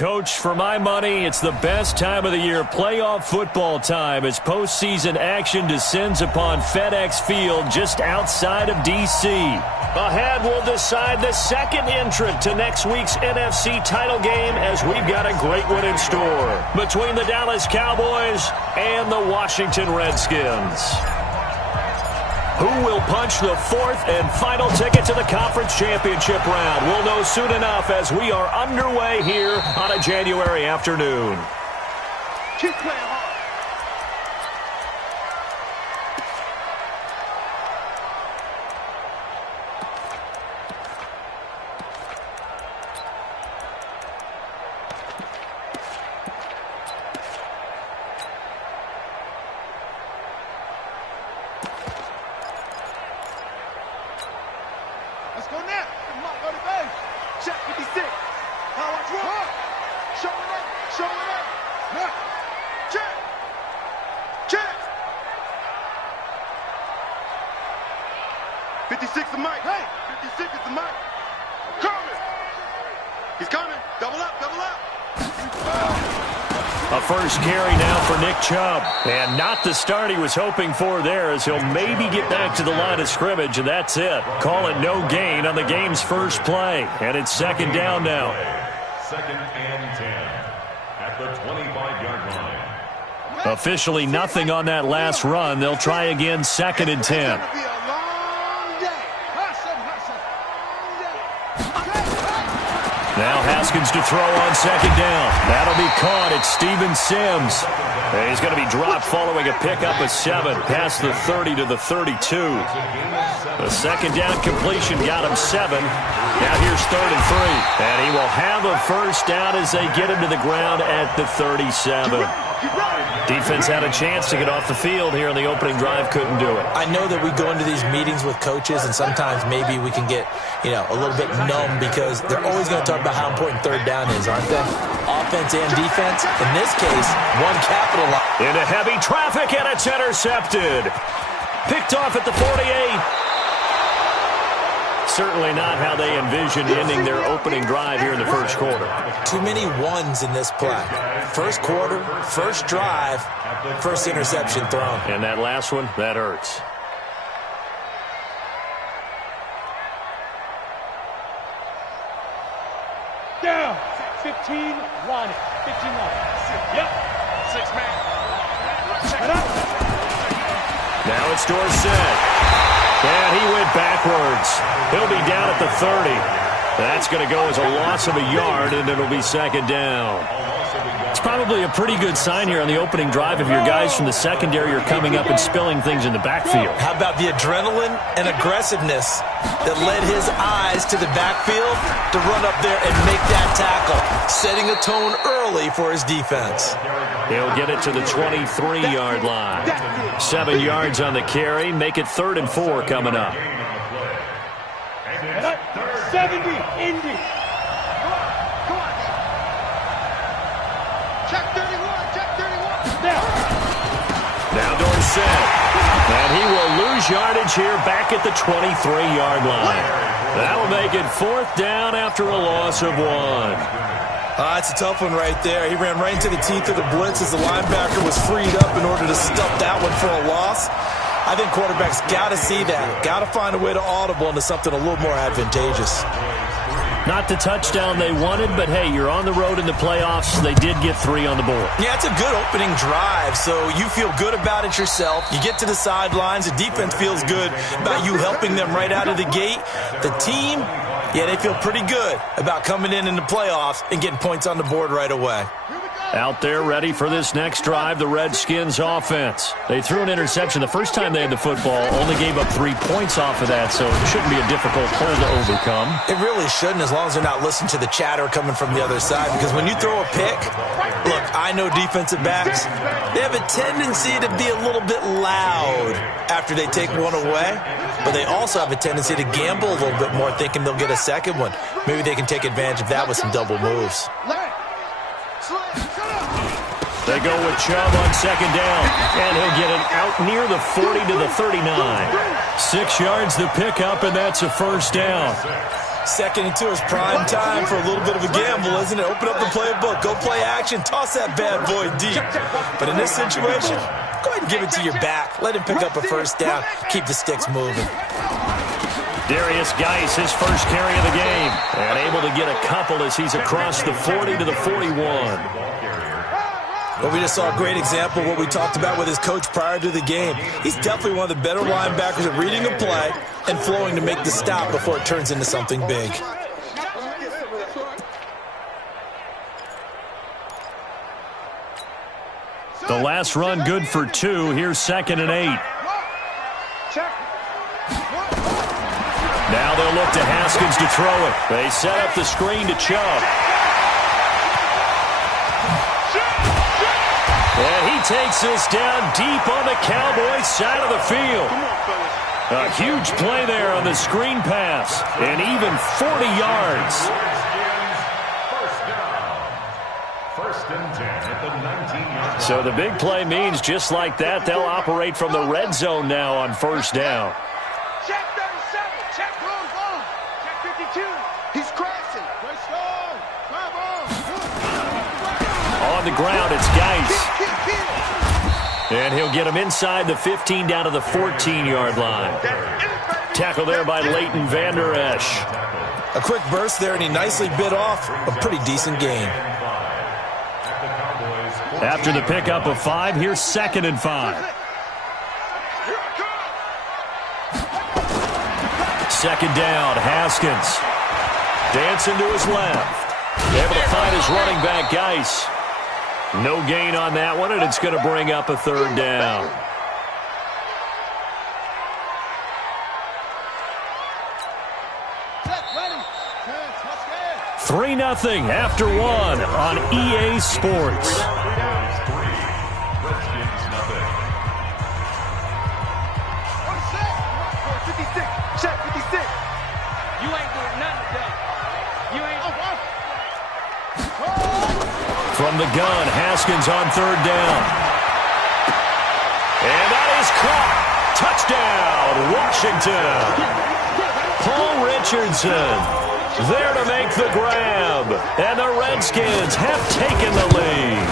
Coach, for my money, it's the best time of the year, playoff football time, as postseason action descends upon FedEx Field just outside of D.C. Ahead, we'll decide the second entrant to next week's NFC title game, as we've got a great one in store between the Dallas Cowboys and the Washington Redskins. Who will punch the fourth and final ticket to the conference championship round? We'll know soon enough as we are underway here on a January afternoon. Keep playing hard. Let's go now. Come on, go to base. Check 56. Now watch one. Showing up. Showing up. Now. Check. Check. 56 is Mike. Hey. 56 is the Mike. Coming. He's coming. Double up. Double up. A first carry now for Nick Chubb. And not the start he was hoping for there, as he'll maybe get back to the line of scrimmage, and that's it. Call it no gain on the game's first play. And it's second down now. Second and 10 at the 25-yard line. Officially nothing on that last run. They'll try again, second and 10. Now Haskins to throw on second down. That'll be caught. It's Steven Sims. And he's going to be dropped following a pickup of 7 past the 30 to the 32. The second down completion got him 7. Now here's third and 3. And he will have a first down as they get him to the ground at the 37. Defense had a chance to get off the field here in the opening drive, couldn't do it. I know that we go into these meetings with coaches, and sometimes maybe we can get, a little bit numb because they're always going to talk about how important third down is, aren't they? Offense and defense. In this case, one capital. Into heavy traffic, and it's intercepted. Picked off at the 48. Certainly not how they envisioned ending their opening drive here in the first quarter. Too many ones in this play. First quarter, first drive, first interception thrown. And that last one, that hurts. Down. 15 line. 15 line. Yep. 6 man. Check it out. Now it's Dorsett. And he went backwards. He'll be down at the 30. That's going to go as a loss of a yard, and it'll be second down. It's probably a pretty good sign here on the opening drive if your guys from the secondary are coming up and spilling things in the backfield. How about the adrenaline and aggressiveness that led his eyes to the backfield to run up there and make that tackle, setting a tone early for his defense. He'll get it to the 23-yard line. 7 yards on the carry. Make it 3rd and 4 coming up. 70, Indy. Check 31, check 31. Now Dorsett. And he will lose yardage here back at the 23-yard line. That'll make it 4th down after a loss of 1. It's a tough one right there. He ran right into the teeth of the blitz as the linebacker was freed up in order to stuff that one for a loss. I think quarterbacks got to see that. Got to find a way to audible into something a little more advantageous. Not the touchdown they wanted, but hey, you're on the road in the playoffs. They did get 3 on the board. Yeah, it's a good opening drive, so you feel good about it yourself. You get to the sidelines. The defense feels good about you helping them right out of the gate. The team, yeah, they feel pretty good about coming in the playoffs and getting points on the board right away. Out there ready for this next drive, the Redskins offense. They threw an interception the first time they had the football, only gave up 3 points off of that, so it shouldn't be a difficult pull to overcome. It really shouldn't, as long as they're not listening to the chatter coming from the other side, because when you throw a pick, look, I know defensive backs, they have a tendency to be a little bit loud after they take one away, but they also have a tendency to gamble a little bit more, thinking they'll get a second one. Maybe they can take advantage of that with some double moves. They go with Chubb on second down, and he'll get it out near the 40 to the 39. 6 yards the pickup, and that's a first down. 2nd and 2 is prime time for a little bit of a gamble, isn't it? Open up the playbook, go play action, toss that bad boy deep. But in this situation, go ahead and give it to your back. Let him pick up a first down. Keep the sticks moving. Darius Geis, his first carry of the game, and able to get a couple as he's across the 40 to the 41. Well, we just saw a great example of what we talked about with his coach prior to the game. He's definitely one of the better linebackers at reading a play and flowing to make the stop before it turns into something big. The last run good for 2. Here's 2nd and 8. Now they'll look to Haskins to throw it. They set up the screen to Chubb. And he takes this down deep on the Cowboys side of the field. A huge play there on the screen pass. And even 40 yards. First and 10 at the 19-yard. So the big play means just like that, they'll operate from the red zone now on first down. Check 37. Check on. Check 52. He's crashing. On the ground, it's Geis. And he'll get him inside the 15 down to the 14-yard line. Tackle there by Leighton Vander Esch. A quick burst there, and he nicely bit off a pretty decent gain. After the pickup of 5, here's 2nd and 5. 2nd down, Haskins. Dancing to his left. Able to find his running back, Geis. No gain on that one, and it's going to bring up a 3rd down. Three 3-0 after 1 on EA Sports. Check 56. You ain't doing nothing today. You ain't. From the gun, Haskins on 3rd down. And that is caught. Touchdown, Washington. Paul Richardson there to make the grab. And the Redskins have taken the lead.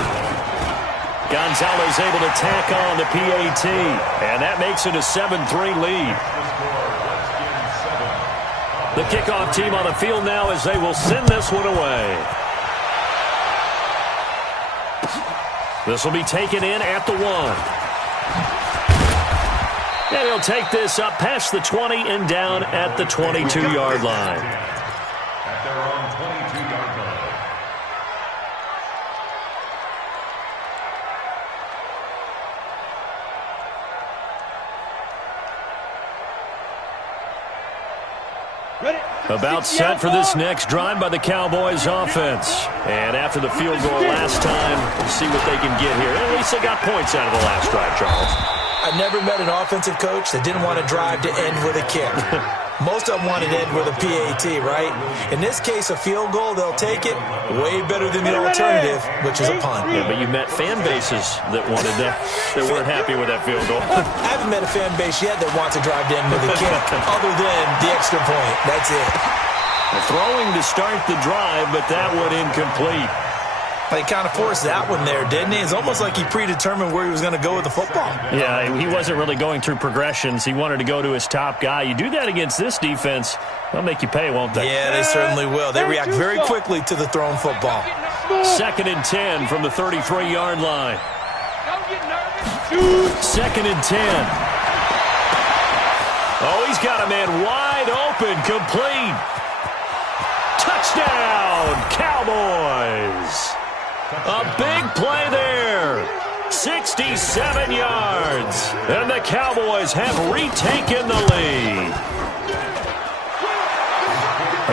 Gonzalez able to tack on the PAT. And that makes it a 7-3 lead. The kickoff team on the field now as they will send this one away. This will be taken in at the 1. And he'll take this up past the 20 and down at the 22-yard line. At their own 22-yard line. About set for this next drive by the Cowboys offense. And after the field goal last time, we'll see what they can get here. At least they got points out of the last drive, Charles. I've never met an offensive coach that didn't want to drive to end with a kick. Most of them wanted to end with a PAT, right? In this case, a field goal, they'll take it. Way better than the alternative, which is a punt. Yeah, but you met fan bases that wanted that weren't happy with that field goal. I haven't met a fan base yet that wants to drive to end with a kick, other than the extra point. That's it. Throwing to start the drive, but that one incomplete. He kind of forced that one there, didn't he? It's almost like he predetermined where he was going to go with the football. Yeah, he wasn't really going through progressions. He wanted to go to his top guy. You do that against this defense, they'll make you pay, won't they? Yeah, they certainly will. They react very quickly to the thrown football. 2nd and 10 from the 33-yard line. 2nd and 10. Oh, he's got a man wide open, complete. Touchdown, Cowboys. A big play there. 67 yards. And the Cowboys have retaken the lead.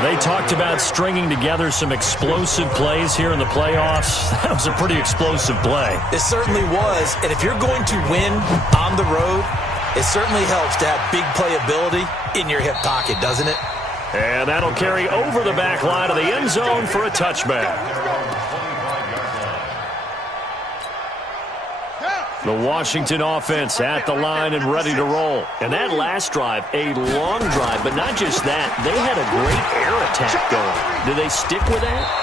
They talked about stringing together some explosive plays here in the playoffs. That was a pretty explosive play. It certainly was. And if you're going to win on the road, it certainly helps to have big playability in your hip pocket, doesn't it? And that'll carry over the back line of the end zone for a touchback. The Washington offense at the line and ready to roll. And that last drive, a long drive, but not just that. They had a great air attack going. Do they stick with that?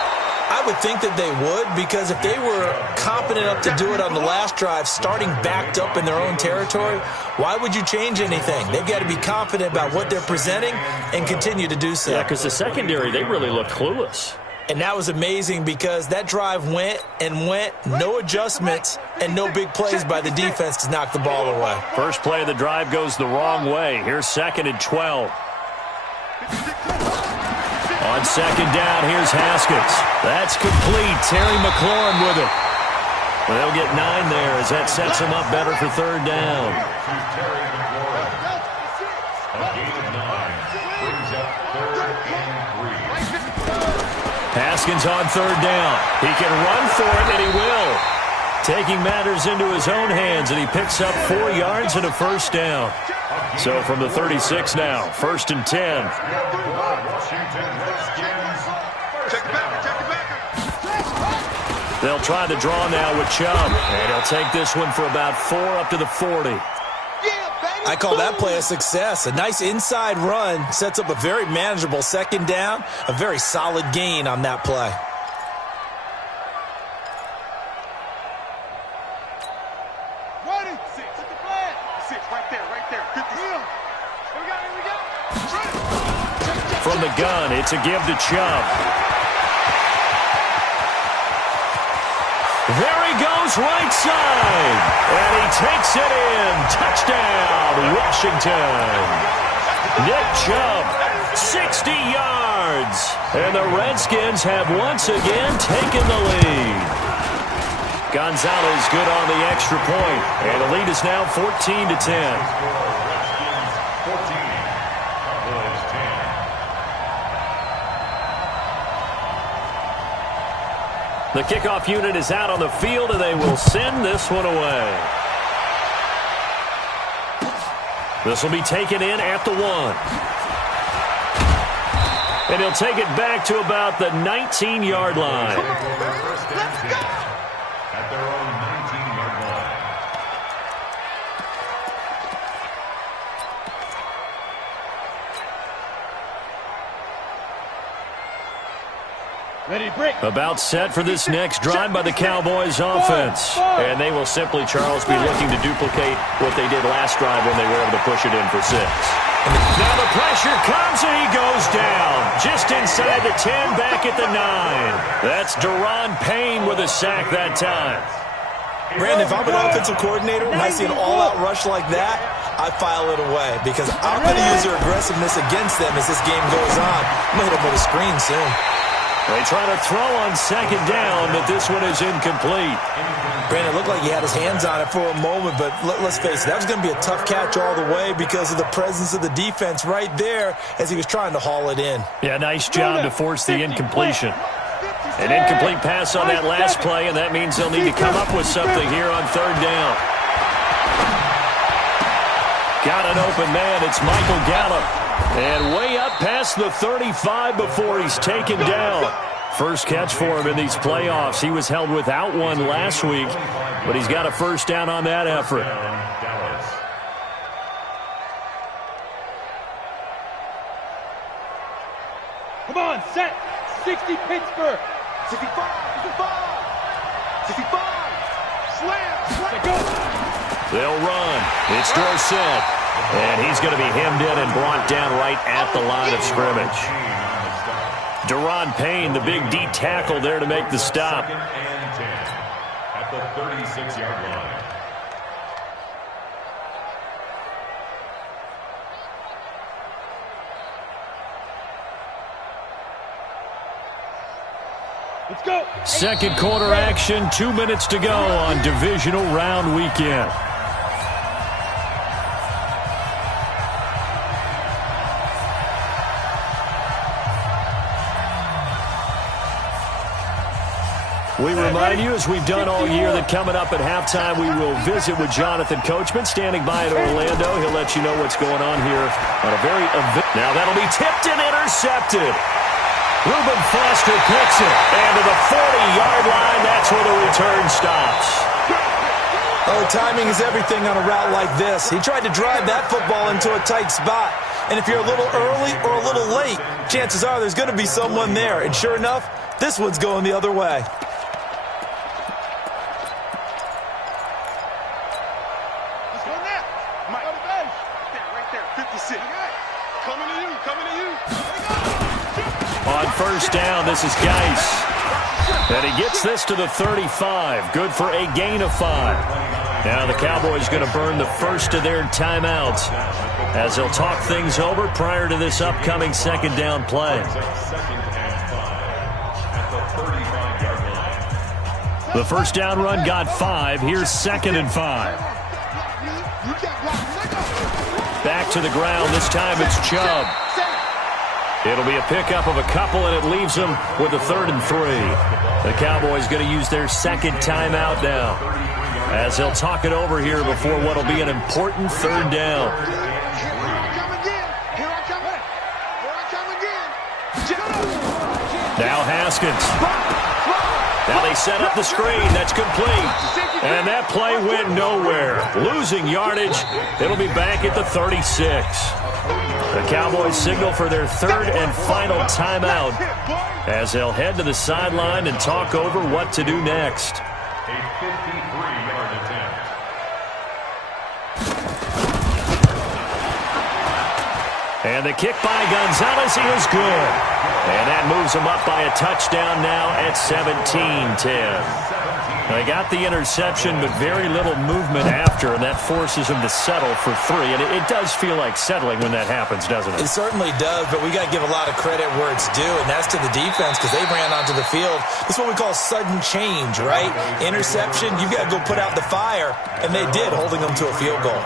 I would think that they would, because if they were confident enough to do it on the last drive, starting backed up in their own territory, why would you change anything? They've got to be confident about what they're presenting and continue to do so. Yeah, because the secondary, they really looked clueless. And that was amazing because that drive went and went, no adjustments, and no big plays by the defense to knock the ball away. First play of the drive goes the wrong way. Here's 2nd and 12. On 2nd down, here's Haskins. That's complete. Terry McLaurin with it. They'll get 9 there as that sets him up better for 3rd down. Haskins on 3rd down. He can run for it, and he will. Taking matters into his own hands, and he picks up 4 yards and a 1st down. So from the 36 now, 1st and 10. They'll try the draw now with Chubb, and he'll take this one for about 4 up to the 40. I call that play a success. A nice inside run sets up a very manageable 2nd down, a very solid gain on that play. From the gun, it's a give to Chubb. There he goes, right side. And he takes it in. Touchdown, Washington. Nick Chubb, 60 yards. And the Redskins have once again taken the lead. Gonzalez good on the extra point. And the lead is now 14-10. The kickoff unit is out on the field, and they will send this one away. This will be taken in at the 1. And he'll take it back to about the 19-yard line. Let's go! At their own 19-yard line. Ready to break. About set for this next drive by the Cowboys offense. And they will simply, Charles, be looking to duplicate what they did last drive when they were able to push it in for 6. Now the pressure comes and he goes down. Just inside the 10, back at the 9. That's Deron Payne with a sack that time. Brandon, if I'm an offensive coordinator and I see an all-out rush like that, I file it away because I'm going to use their aggressiveness against them as this game goes on. I'm going to hit them with a screen soon. They try to throw on 2nd down, but this one is incomplete. Brandon, it looked like he had his hands on it for a moment, but let's face it, that was going to be a tough catch all the way because of the presence of the defense right there as he was trying to haul it in. Yeah, nice job to force the incompletion. An incomplete pass on that last play, and that means they'll need to come up with something here on 3rd down. Got an open man. It's Michael Gallup. And way up past the 35 before he's taken down. First catch for him in these playoffs. He was held without one last week, but he's got a 1st down on that effort. Come on, set. 60 Pittsburgh. 65, 65, 65. Slam, slam. Go. They'll run. It's Dorsett. And he's going to be hemmed in and brought down right at the line of scrimmage. Deron Payne, the big D tackle there to make the stop. At the 36-yard line. Let's go. 2nd quarter action, 2 minutes to go on divisional round weekend. We remind you, as we've done all year, that coming up at halftime, we will visit with Jonathan Coachman, standing by at Orlando. He'll let you know what's going on here on a very event. Now that'll be tipped and intercepted. Reuben Foster picks it. And to the 40-yard line, that's where the return stops. Oh, timing is everything on a route like this. He tried to drive that football into a tight spot. And if you're a little early or a little late, chances are there's going to be someone there. And sure enough, this one's going the other way. Let's go now. Mike, on the bench. There, right there, 56. Coming to you, coming to you. On first down, this is Geis. And he gets this to the 35. Good for a gain of 5. Now the Cowboys going to burn the first of their timeouts as they'll talk things over prior to this upcoming second down play. The first down run got 5. Here's 2nd and 5. Back to the ground. This time it's Chubb. It'll be a pickup of a couple, and it leaves them with a 3rd and 3. The Cowboys going to use their second timeout now as they'll talk it over here before what will be an important 3rd down. Now Haskins. Now they set up the screen. That's complete. And that play went nowhere. Losing yardage. It'll be back at the 36. The Cowboys signal for their 3rd and final timeout as they'll head to the sideline and talk over what to do next. A 53-yard attempt. And the kick by Gonzalez, he is good. And that moves them up by a touchdown now at 17-10. They got the interception, but very little movement after, and that forces them to settle for 3. And it does feel like settling when that happens, doesn't it? It certainly does, but we got to give a lot of credit where it's due, and that's to the defense because they ran onto the field. This is what we call sudden change, right? Interception, you've got to go put out the fire, and they did, holding them to a field goal.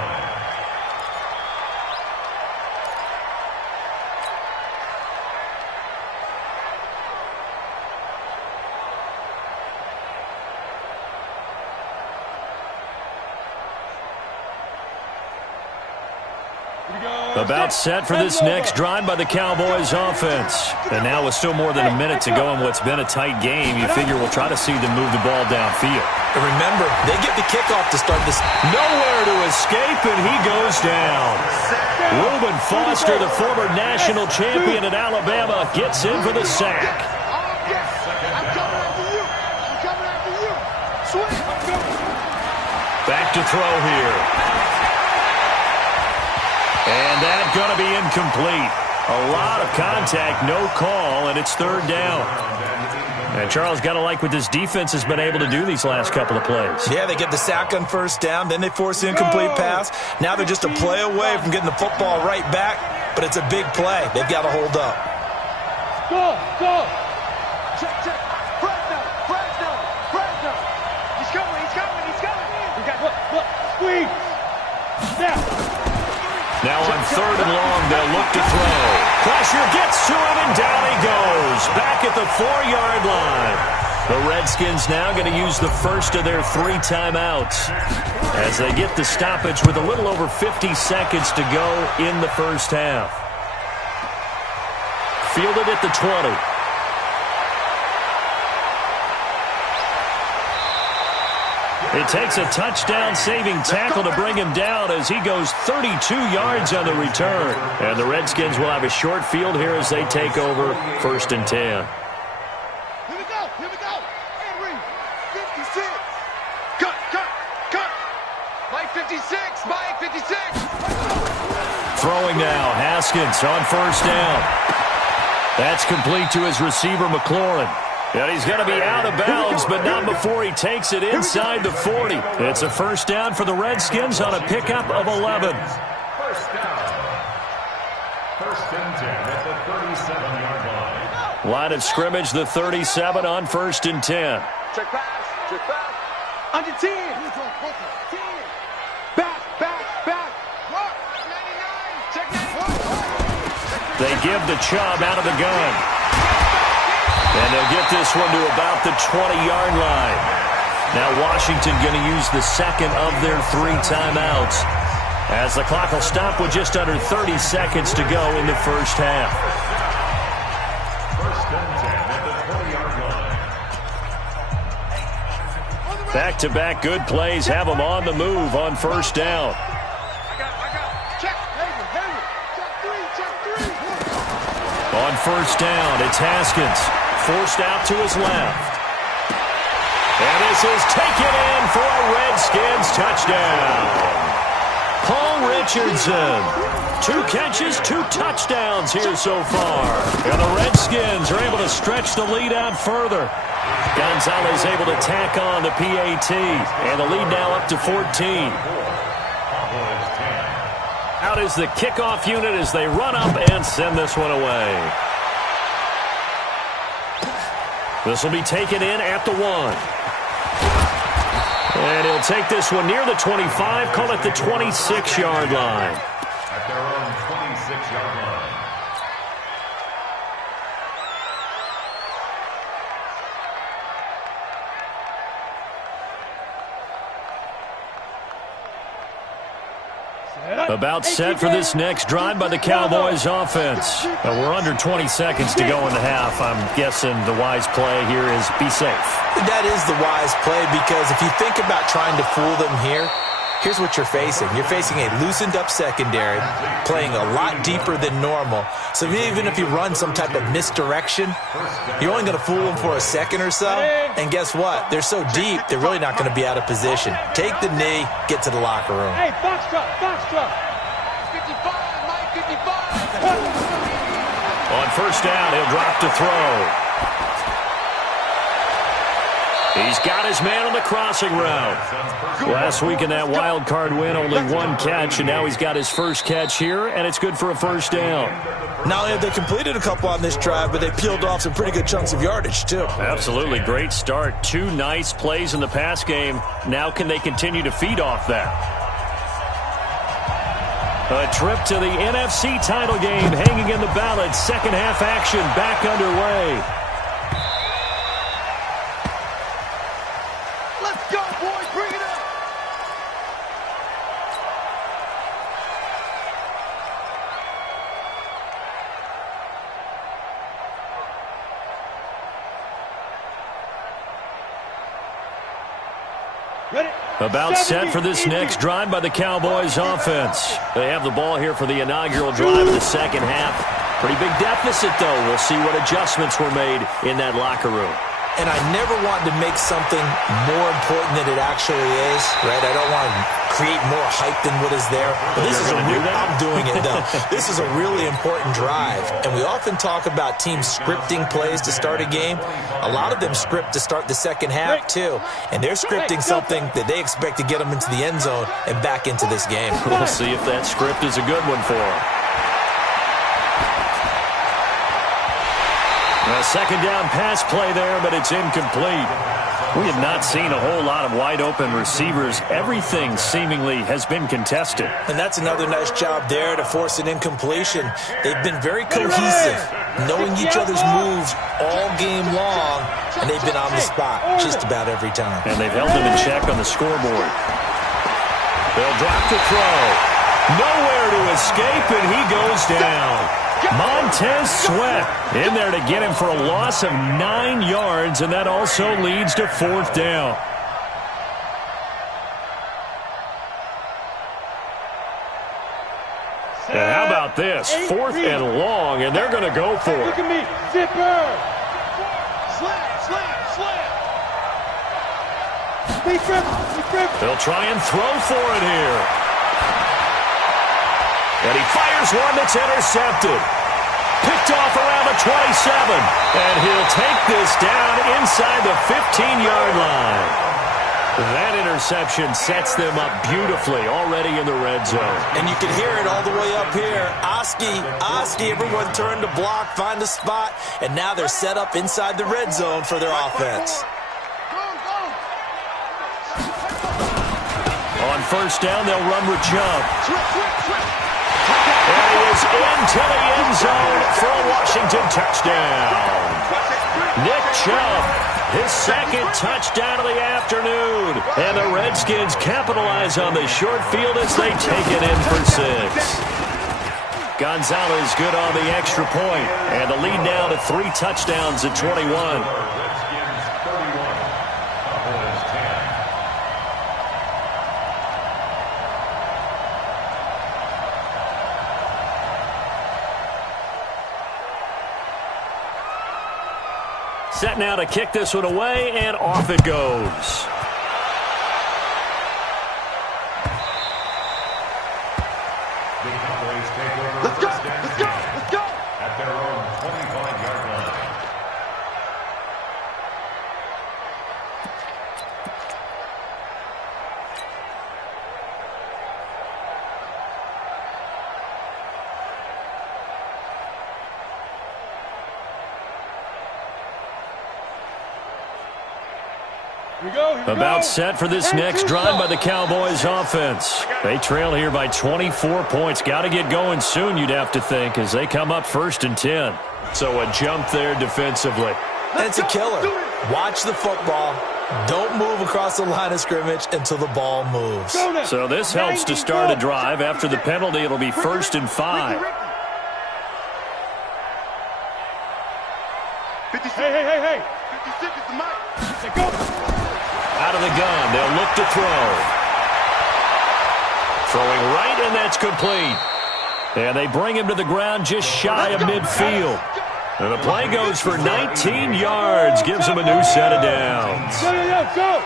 About set for this next drive by the Cowboys offense. And now with still more than a minute to go in what's been a tight game, you figure we'll try to see them move the ball downfield. And remember, they get the kickoff to start this. Nowhere to escape, and he goes down. Reuben Foster, the former national champion at Alabama, gets in for the sack. I'm coming after you. I'm coming after you. Swing. Back to throw here. And that's going to be incomplete. A lot of contact, no call, and it's 3rd down. And Charles, got to like what this defense has been able to do these last couple of plays. Yeah, they get the sack on first down, then they force the incomplete pass. Now they're just a play away from getting the football right back, but it's a big play. They've got to hold up. Go. Check. Fresno. He's coming. We got look. Squeeze. Now on 3rd and long, they'll look to throw. Pressure gets to him, and down he goes. Back at the 4-yard line. The Redskins now going to use the first of their 3 timeouts as they get the stoppage with a little over 50 seconds to go in the first half. Fielded at the 20. It takes a touchdown-saving tackle to bring him down as he goes 32 yards on the return. And the Redskins will have a short field here as they take over 1st and 10. Here we go. Henry, 56. Cut. Mike 56. Throwing now, Haskins on first down. That's complete to his receiver, McLaurin. And he's going to be out of bounds, but not before he takes it inside the 40. It's a first down for the Redskins on a pickup of 11. First down. 1st and 10 at the 37-yard line. Line of scrimmage, the 37 on 1st and 10. Check pass. Under 10. 10. Back. Look, 99. Check 91. They give the Chubb out of the gun. And they'll get this one to about the 20-yard line. Now Washington going to use the second of their 3 timeouts as the clock will stop with just under 30 seconds to go in the first half. 1st and 10 at the 20-yard line. Back-to-back good plays have them on the move on first down. Check. Hayward. Check three. On first down, it's Haskins. Forced out to his left. And this is taken in for a Redskins touchdown. Paul Richardson. 2 catches, 2 touchdowns here so far. And the Redskins are able to stretch the lead out further. Gonzalez able to tack on the PAT. And the lead now up to 14. Out is the kickoff unit as they run up and send this one away. This will be taken in at the 1. And he'll take this one near the 25, call it the 26-yard line. At their own 26-yard line. About set for this next drive by the Cowboys offense. We're under 20 seconds to go in the half. I'm guessing the wise play here is be safe. That is the wise play, because if you think about trying to fool them here, here's what you're facing. You're facing a loosened-up secondary, playing a lot deeper than normal. So even if you run some type of misdirection, you're only going to fool them for a second or so. And guess what? They're so deep, they're really not going to be out of position. Take the knee, get to the locker room. Hey, box truck. 55, Mike, 55. On first down, he'll drop to throw. He's got his man on the crossing route. Last week in that wild card win, only 1 catch, and now he's got his first catch here, and it's good for a first down. Not only have they completed a couple on this drive, but they peeled off some pretty good chunks of yardage, too. Absolutely. Great start. 2 nice plays in the pass game. Now can they continue to feed off that? A trip to the NFC title game hanging in the balance. Second half action back underway. Let's go, boys. Bring it up. Ready? About set for this next drive by the Cowboys offense. They have the ball here for the inaugural drive of the second half. Pretty big deficit, though. We'll see what adjustments were made in that locker room. And I never want to make something more important than it actually is, right? I don't want to create more hype than what is there. But this is I'm doing it, though. This is a really important drive. And we often talk about teams scripting plays to start a game. A lot of them script to start the second half, too. And they're scripting something that they expect to get them into the end zone and back into this game. We'll see if that script is a good one for them. A second down pass play there, but it's incomplete. We have not seen a whole lot of wide-open receivers. Everything seemingly has been contested. And that's another nice job there to force an incompletion. They've been very cohesive, knowing each other's moves all game long, and they've been on the spot just about every time. And they've held them in check on the scoreboard. They'll drop the throw. Nowhere to escape, and he goes down. Montez Sweat in there to get him for a loss of 9 yards, and that also leads to 4th down. And how about this? 4th and long, and they're going to go for Look it. at me. Zipper. Slam. They'll try and throw for it here. And he fires one that's intercepted. Picked off around the 27. And he'll take this down inside the 15-yard line. That interception sets them up beautifully already in the red zone. And you can hear it all the way up here. Oski, everyone turned to block, find the spot, and now they're set up inside the red zone for their offense. On first down, they'll run with Chubb. And he is into the end zone for a Washington touchdown. Nick Chubb, his second touchdown of the afternoon. And the Redskins capitalize on the short field as they take it in for 6. Gonzalez good on the extra point. And the lead now to 3 touchdowns at 21. Set now to kick this one away, and off it goes. Let's go, let's go, let's go. At their own 25-yard line. About set for this next drive by the Cowboys offense. They trail here by 24 points. Got to get going soon, you'd have to think, as they come up 1st and 10. So a jump there defensively. And it's a killer. Watch the football. Don't move across the line of scrimmage until the ball moves. So this helps to start a drive. After the penalty, it'll be 1st and 5. Hey. 56 is the mic. Go. Out of the gun, they'll look to throw. Throwing right, and that's complete. And they bring him to the ground just shy of midfield. And the play goes for 19 yards, gives him a new set of downs. Go.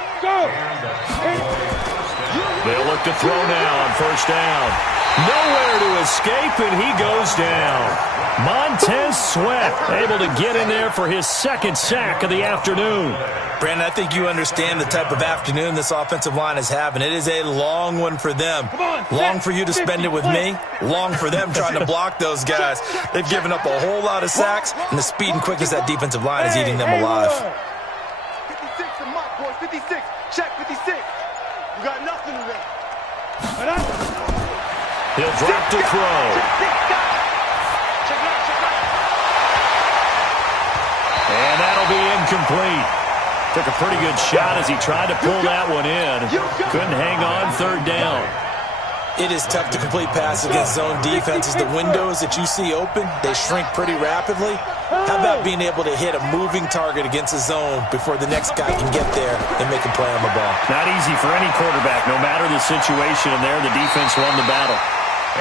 They'll look to throw now on 1st down. Nowhere to escape, and he goes down. Montez Sweat able to get in there for his 2nd sack of the afternoon. Brandon, I think you understand the type of afternoon this offensive line is having. It is a long one for them. Long for you to spend it with me. Long for them trying to block those guys. They've given up a whole lot of sacks, and the speed and quickness of that defensive line is eating them alive. 56 the mic, boys. 56. Check 56. You got nothing to win. He'll drop to throw. And that'll be incomplete. Took a pretty good shot as he tried to pull that one in. Couldn't hang on 3rd down. It is tough to complete passes against zone defenses. The windows that you see open, they shrink pretty rapidly. How about being able to hit a moving target against a zone before the next guy can get there and make a play on the ball? Not easy for any quarterback, no matter the situation, and there the defense won the battle.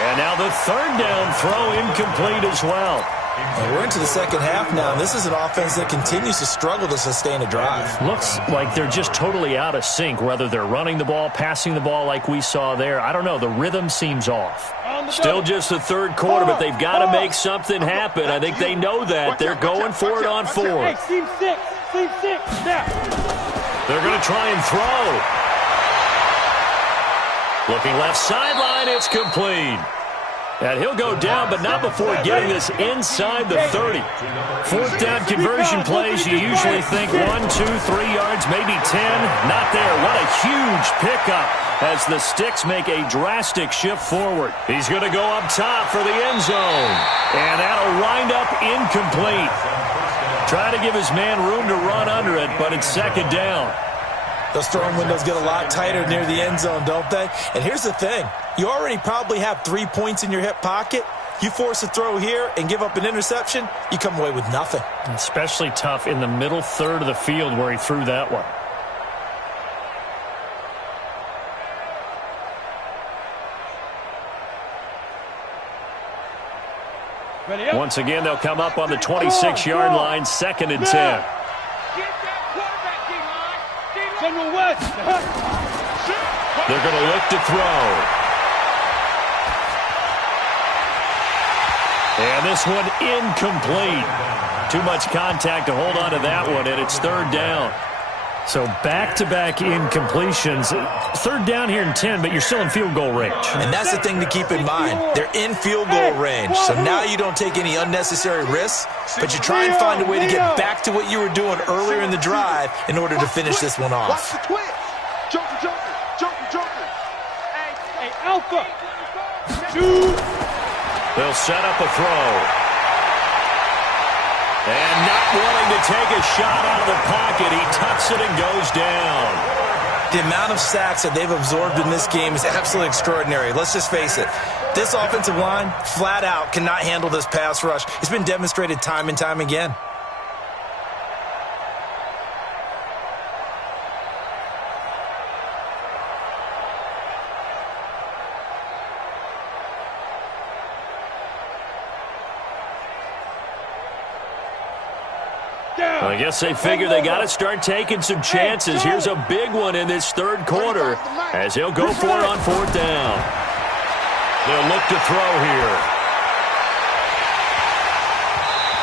And now the 3rd down throw incomplete as well. And we're into the 2nd half now. This is an offense that continues to struggle to sustain a drive. Looks like they're just totally out of sync, whether they're running the ball, passing the ball like we saw there. I don't know. The rhythm seems off. Still just the 3rd quarter, but they've got to make something happen. I think they know that. They're going for it on 4th. Seam 6. Now. They're going to try and throw. Looking left sideline, it's complete. And he'll go down, but not before getting this inside the 30. 4th down conversion plays, you usually think 1, 2, 3 yards, maybe 10. Not there. What a huge pickup as the Sticks make a drastic shift forward. He's going to go up top for the end zone. And that'll wind up incomplete. Try to give his man room to run under it, but it's 2nd down. Those throwing windows get a lot tighter near the end zone, don't they? And here's the thing. You already probably have 3 points in your hip pocket. You force a throw here and give up an interception, you come away with nothing. Especially tough in the middle 3rd of the field where he threw that one. Once again, they'll come up on the 26-yard line, 2nd and 10. They're going to look to throw. And this one incomplete. Too much contact to hold on to that one, and it's 3rd down. So back-to-back incompletions. 3rd down here in 10, but you're still in field goal range. And that's the thing to keep in mind. They're in field goal range. So now you don't take any unnecessary risks, but you try and find a way to get back to what you were doing earlier in the drive in order to finish this one off. Watch the twitch. Joker. Hey, Alpha. They'll set up a throw. And not wanting to take a shot out of the pocket, he tucks it and goes down. The amount of sacks that they've absorbed in this game is absolutely extraordinary. Let's just face it. This offensive line, flat out, cannot handle this pass rush. It's been demonstrated time and time again. I guess they figure they got to start taking some chances. Here's a big one in this third quarter as he'll go for it on 4th down. They'll look to throw here.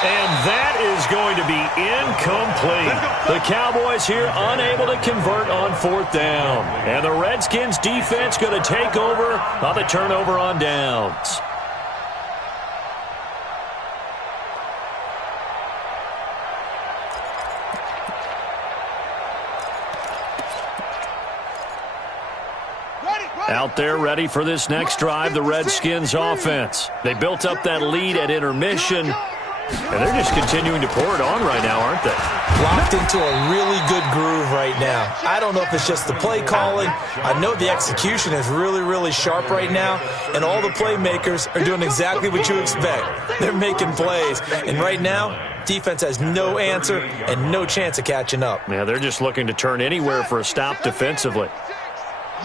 And that is going to be incomplete. The Cowboys here unable to convert on 4th down. And the Redskins defense going to take over on the turnover on downs. Out there ready for this next drive, the Redskins offense. They built up that lead at intermission, and they're just continuing to pour it on right now, aren't they? Locked into a really good groove right now. I don't know if it's just the play calling. I know the execution is really, really sharp right now, and all the playmakers are doing exactly what you expect. They're making plays, and right now, defense has no answer and no chance of catching up. Yeah, they're just looking to turn anywhere for a stop defensively.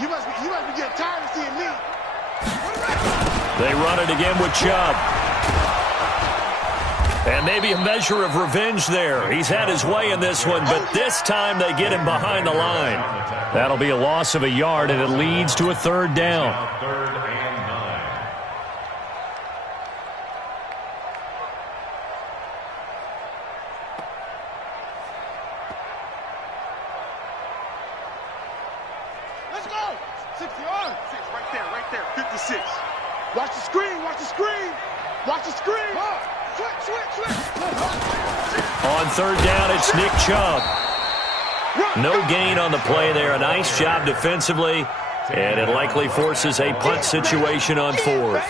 You must be getting tired of seeing me. They run it again with Chubb. And maybe a measure of revenge there. He's had his way in this one, but this time they get him behind the line. That'll be a loss of a yard, and it leads to a 3rd down. Let's go. 60 yards. Right there. 56. Watch the screen. Watch the screen. Watch the screen. Switch. On 3rd down, it's Nick Chubb. No gain on the play there. A nice job defensively, and it likely forces a punt situation on 4th.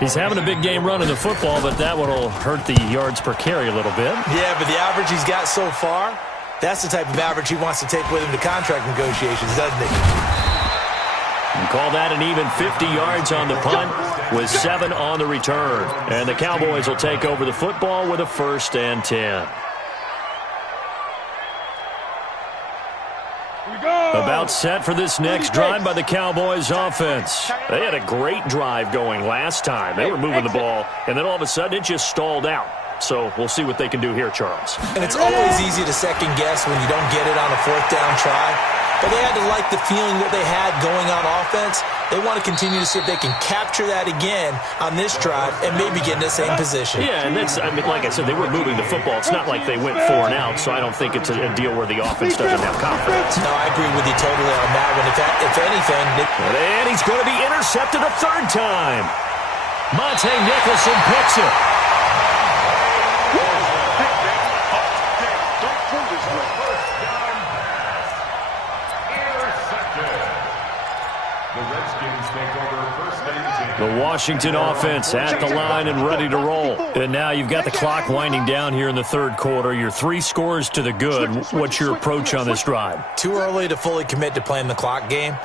He's having a big game running the football, but that one will hurt the yards per carry a little bit. Yeah, but the average he's got so far, that's the type of average he wants to take with him to contract negotiations, doesn't he? And call that an even 50 yards on the punt with 7 on the return. And the Cowboys will take over the football with a 1st and 10. About set for this next drive by the Cowboys offense. They had a great drive going last time. They were moving the ball, and then all of a sudden it just stalled out. So we'll see what they can do here, Charles. And it's always easy to second guess when you don't get it on a 4th down try. But they had to like the feeling that they had going on offense. They want to continue to see if they can capture that again on this drive and maybe get in the same position. Yeah, and that's, like I said, they were moving the football. It's not like they went 4 and out, so I don't think it's a deal where the offense doesn't have confidence. No, I agree with you totally on that one. If anything, and he's going to be intercepted a 3rd time. Monte Nicholson picks it. The Washington offense at the line and ready to roll. And now you've got the clock winding down here in the 3rd quarter. You're 3 scores to the good. What's your approach on this drive? Too early to fully commit to playing the clock game.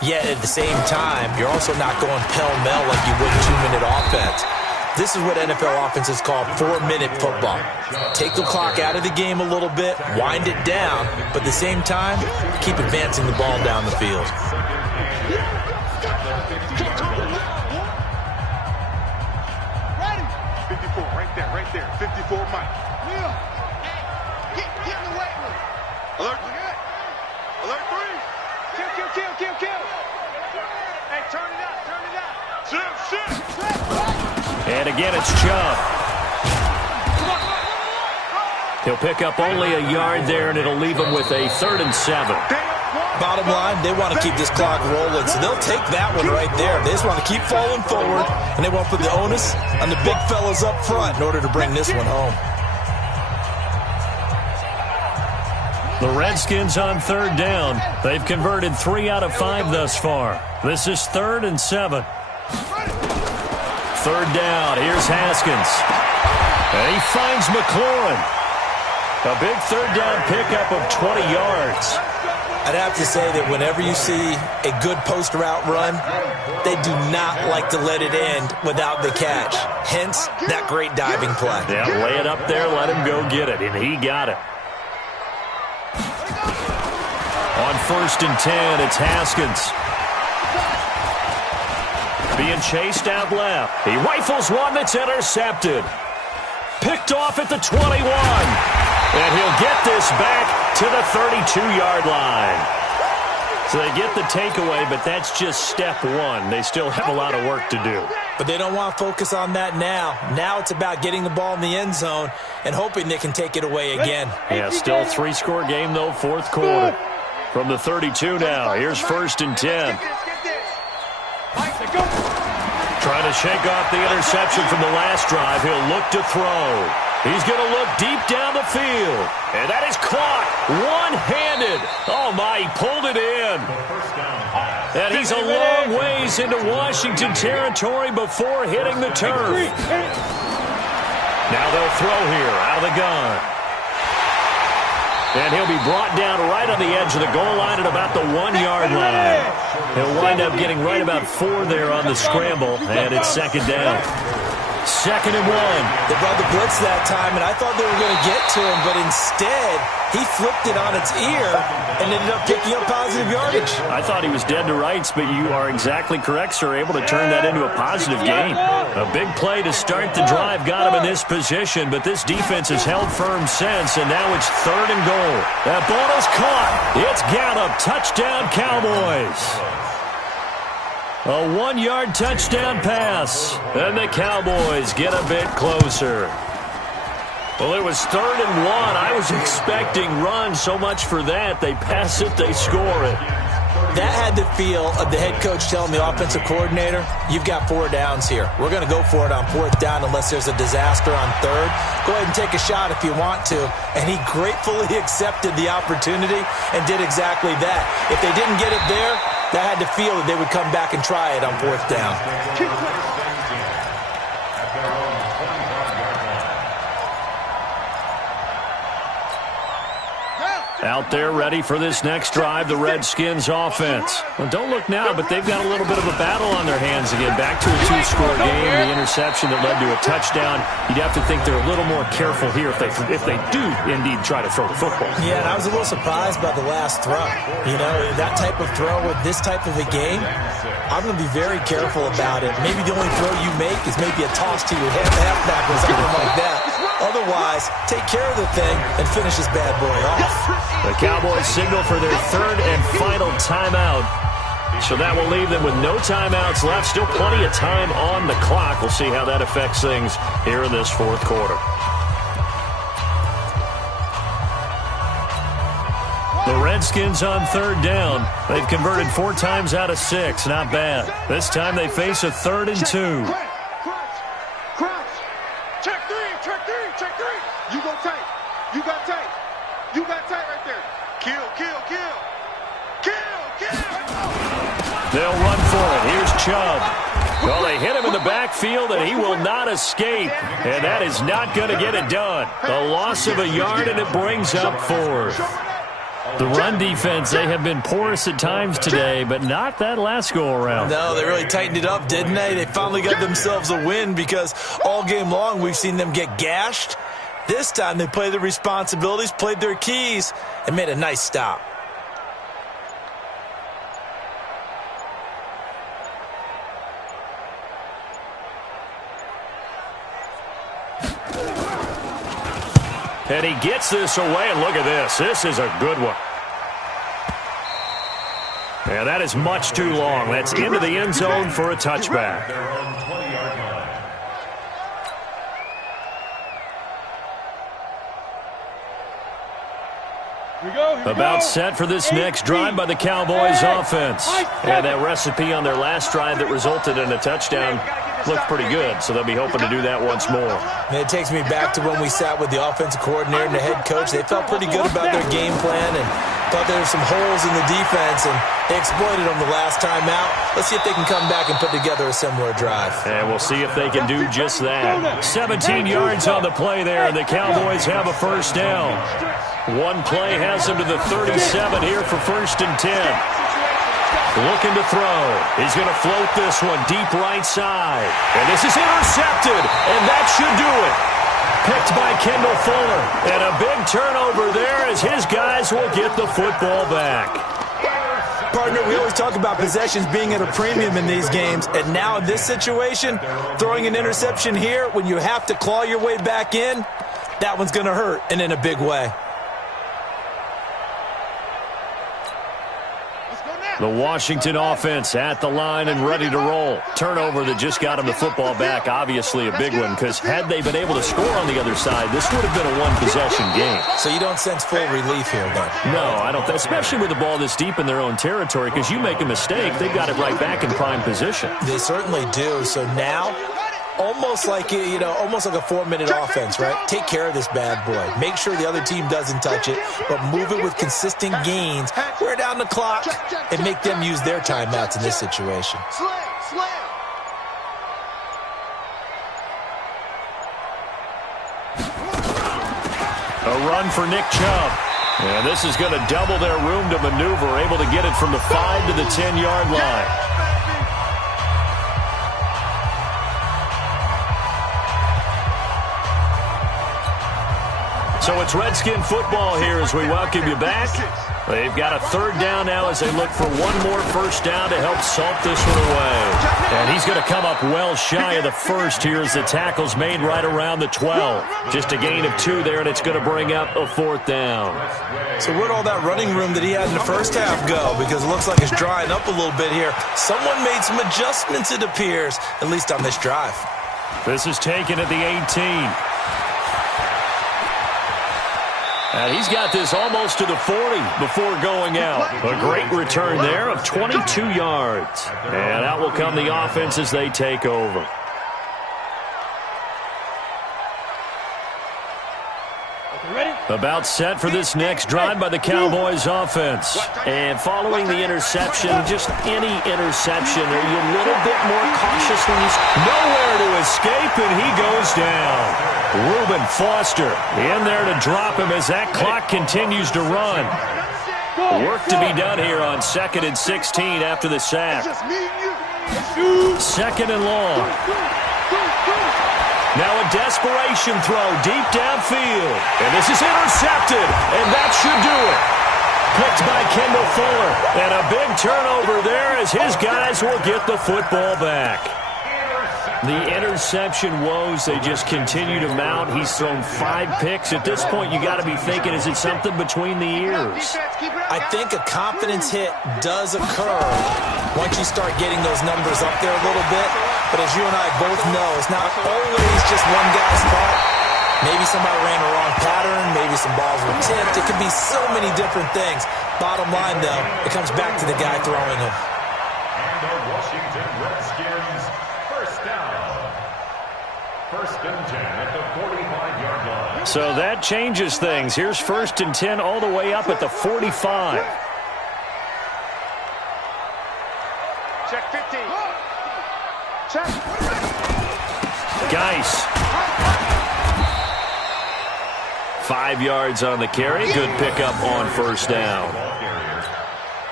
Yet at the same time, you're also not going pell-mell like you would 2-minute offense. This is what NFL offenses call 4-minute football. Take the clock out of the game a little bit, wind it down, but at the same time, keep advancing the ball down the field. Right there. 54 Mike. Will. Get in the weight room. Alert. Alert 3. Kill. Hey, turn it out. Shit. And again, it's Chubb. He'll pick up only a yard there, and it'll leave him with a 3rd and 7. Bottom line, they want to keep this clock rolling, so they'll take that one right there. They just want to keep falling forward, and they want to put the onus on the big fellas up front in order to bring this one home. The Redskins on 3rd down. They've converted 3 out of 5 thus far. This is 3rd and 7. 3rd down. Here's Haskins. And he finds McLaurin. A big 3rd down pickup of 20 yards. I'd have to say that whenever you see a good post route run, they do not like to let it end without the catch. Hence, that great diving play. Yeah, lay it up there, let him go get it, and he got it. On 1st and 10, it's Haskins. Being chased out left. He rifles one that's intercepted. Picked off at the 21. And he'll get this back to the 32-yard line. So they get the takeaway, but that's just step one. They still have a lot of work to do. But they don't want to focus on that now. Now it's about getting the ball in the end zone and hoping they can take it away again. Yeah, still a 3-score game, though, fourth quarter. From the 32 now, here's 1st and 10. Trying to shake off the interception from the last drive. He'll look to throw. He's going to look deep down the field. And that is caught one-handed. Oh, my, he pulled it in. And he's a long ways into Washington territory before hitting the turf. Now they'll throw here out of the gun. And he'll be brought down right on the edge of the goal line at about the 1-yard line. He'll wind up getting right about 4 there on the scramble, and it's 2nd down. 2nd and 1. They brought the blitz that time, and I thought they were going to get to him, but instead he flipped it on its ear and ended up picking up positive yardage. I thought he was dead to rights, but you are exactly correct, sir. Able to turn that into a positive gain. A big play to start the drive got him in this position, but this defense has held firm since, and now it's 3rd and goal. That ball is caught. It's Gallup. Touchdown, Cowboys. A 1-yard touchdown pass, and the Cowboys get a bit closer. Well, it was 3rd and 1. I was expecting run, so much for that. They pass it, they score it. That had the feel of the head coach telling the offensive coordinator, you've got 4 downs here. We're going to go for it on 4th down unless there's a disaster on 3rd. Go ahead and take a shot if you want to. And he gratefully accepted the opportunity and did exactly that. If they didn't get it there, that had to feel that they would come back and try it on 4th down. Out there ready for this next drive, the Redskins offense. Well, don't look now, but they've got a little bit of a battle on their hands again. Back to a 2-score game, the interception that led to a touchdown. You'd have to think they're a little more careful here if they do indeed try to throw the football. Yeah, and I was a little surprised by the last throw. You know, that type of throw with this type of a game, I'm going to be very careful about it. Maybe the only throw you make is maybe a toss to your halfback or something like that. Otherwise, take care of the thing and finish this bad boy off. The Cowboys signal for their 3rd and final timeout. So that will leave them with no timeouts left. Still plenty of time on the clock. We'll see how that affects things here in this 4th quarter. The Redskins on 3rd down. They've converted 4 times out of 6. Not bad. This time they face a 3rd and 2. Check three. You go tight. You got tight. You got tight right there. Kill. They'll run for it. Here's Chubb. Well, they hit him in the backfield, and he will not escape. And that is not going to get it done. A loss of a yard, and it brings up 4th. The run defense, they have been porous at times today, but not that last go-around. No, they really tightened it up, didn't they? They finally got themselves a win because all game long we've seen them get gashed. This time they played their responsibilities, played their keys, and made a nice stop. And he gets this away, and look at this. This is a good one. And that is much too long. That's into the end zone for a touchback. About set for this next drive by the Cowboys offense. And that recipe on their last drive that resulted in a touchdown looked pretty good, so they'll be hoping to do that once more. And it takes me back to when we sat with the offensive coordinator and the head coach. They felt pretty good about their game plan and thought there were some holes in the defense, and they exploited them the last time out. Let's see if they can come back and put together a similar drive. And we'll see if they can do just that. 17 yards on the play there, and the Cowboys have a 1st down. One play has them to the 37 here for 1st and 10. Looking to throw. He's going to float this one deep right side. And this is intercepted, and that should do it. Picked by Kendall Fuller. And a big turnover there as his guys will get the football back. Partner, we always talk about possessions being at a premium in these games, and now in this situation, throwing an interception here when you have to claw your way back in, that one's going to hurt, and in a big way. The Washington offense at the line and ready to roll. Turnover that just got him the football back. Obviously a big one, because had they been able to score on the other side, this would have been a one-possession game. So you don't sense full relief here, then? No, I don't. Especially with the ball this deep in their own territory, because you make a mistake, they've got it right back in prime position. They certainly do. So now, almost like a 4-minute offense, right? Take care of this bad boy. Make sure the other team doesn't touch it, but move it with consistent gains. Wear down the clock and make them use their timeouts in this situation. A run for Nick Chubb. And this is going to double their room to maneuver, able to get it from the 5 to the 10-yard line. So it's Redskin football here as we welcome you back. They've got a third down now as they look for one more first down to help salt this one away. And he's going to come up well shy of the first here as the tackle's made right around the 12. Just a gain of 2 there, and it's going to bring up a fourth down. So where'd all that running room that he had in the first half go? Because it looks like it's drying up a little bit here. Someone made some adjustments, it appears, at least on this drive. This is taken at the 18. And he's got this almost to the 40 before going out. A great return there of 22 yards. And out will come the offense as they take over. About set for this next drive by the Cowboys offense. And following the interception, just any interception, are you a little bit more cautious when he's nowhere to escape, and he goes down. Reuben Foster in there to drop him as that clock continues to run. Work to be done here on 2nd and 16 after the sack. 2nd and long. Now a desperation throw deep downfield. And this is intercepted, and that should do it. Picked by Kendall Fuller. And a big turnover there as his guys will get the football back. The interception woes, they just continue to mount. He's thrown 5 picks. At this point, you got to be thinking, is it something between the ears? I think a confidence hit does occur once you start getting those numbers up there a little bit. But as you and I both know, it's not always just one guy's fault. Maybe somebody ran a wrong pattern. Maybe some balls were tipped. It could be so many different things. Bottom line, though, it comes back to the guy throwing them. And the Washington Redskins, first down. 1st and 10 at the 45-yard line. So that changes things. Here's 1st and 10 all the way up at the 45. Check 50. Check. Geis. 5 yards on the carry. Good pickup on first down.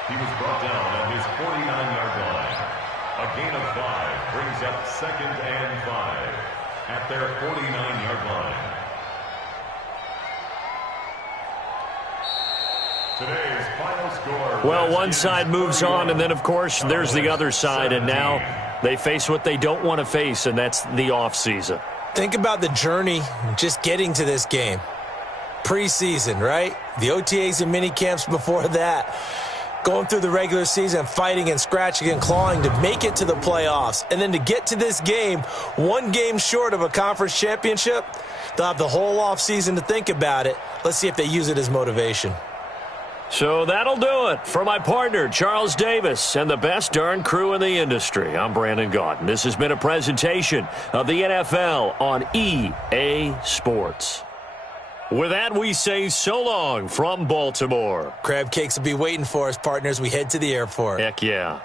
He was brought down at his 49-yard line. A gain of 5 brings up 2nd and 5 at their 49-yard line. Today's final score. Well, one side moves on, and then, of course, there's the other side, and now they face what they don't want to face, and that's the offseason. Think about the journey just getting to this game. Preseason, right? The OTAs and mini camps before that. Going through the regular season, fighting and scratching and clawing to make it to the playoffs. And then to get to this game, one game short of a conference championship, they'll have the whole offseason to think about it. Let's see if they use it as motivation. So that'll do it. For my partner, Charles Davis, and the best darn crew in the industry, I'm Brandon Gaudin. This has been a presentation of the NFL on EA Sports. With that, we say so long from Baltimore. Crab cakes will be waiting for us, partners. We head to the airport. Heck yeah.